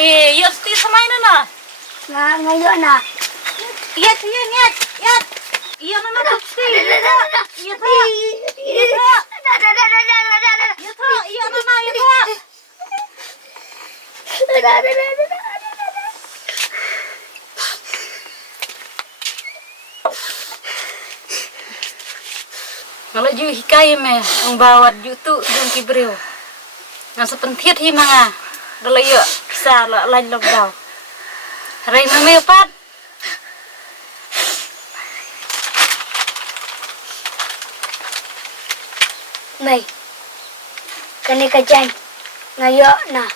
Yat ti samay na. Ngayon na. Yat. Iyan na tutsi. Yat. Iyan na. Kalau ju hikai me ang bawat jutu jung kibril. Nga sa pentit hi mga dalayo sa lain logdaw. Ray na may upat. May. Kani ka dyan. Ngayon na.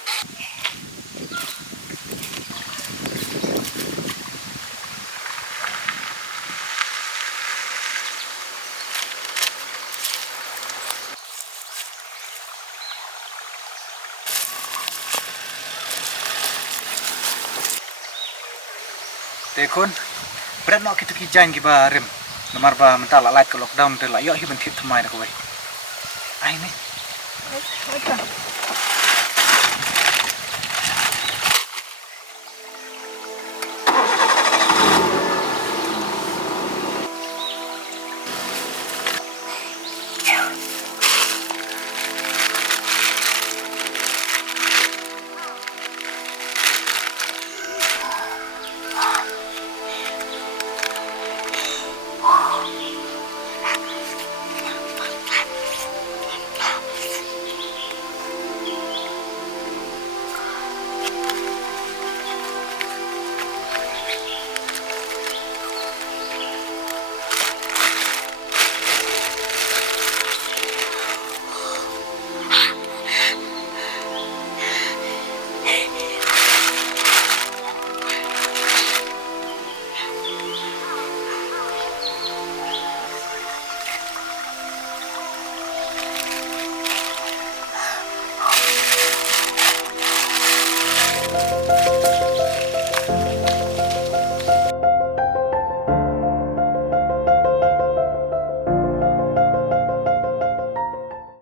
Tekun, berat nak kita kijain kita rem. Nomor ba mentala light ke lockdown terla. Yo hi bentit thumai na ko wei. Ai ni.